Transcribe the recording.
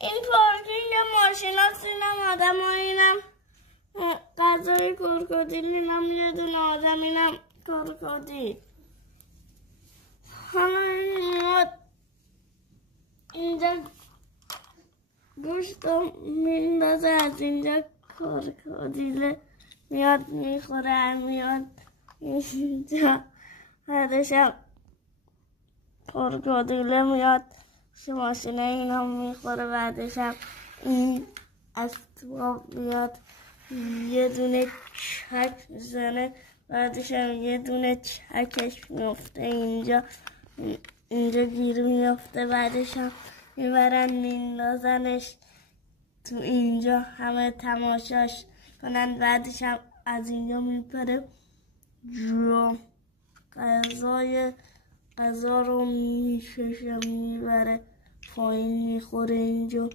این پارکینگ ماشیناست، اینم آدم ها، اینم غذای کرکودیل، اینم یه دونه آدم، اینم کرکودیل. همه میاد اینجا گوشت رو میندازه، از اینجا کرکودیل میاد میخوره، میاد اینجا بعدش هم کرکودیل میاد ماشینه اینا میخوره، بعدش هم این اسباب میاد یه دونه چک میزنه، بعدش هم یه دونه چکش میفته اینجا گیر میفته، بعدش هم میبرن میندازنش تو اینجا همه تماشاش کنن، بعدش هم از اینجا میپره جو غذا رو میششه میبره پایین میخوره اینجا.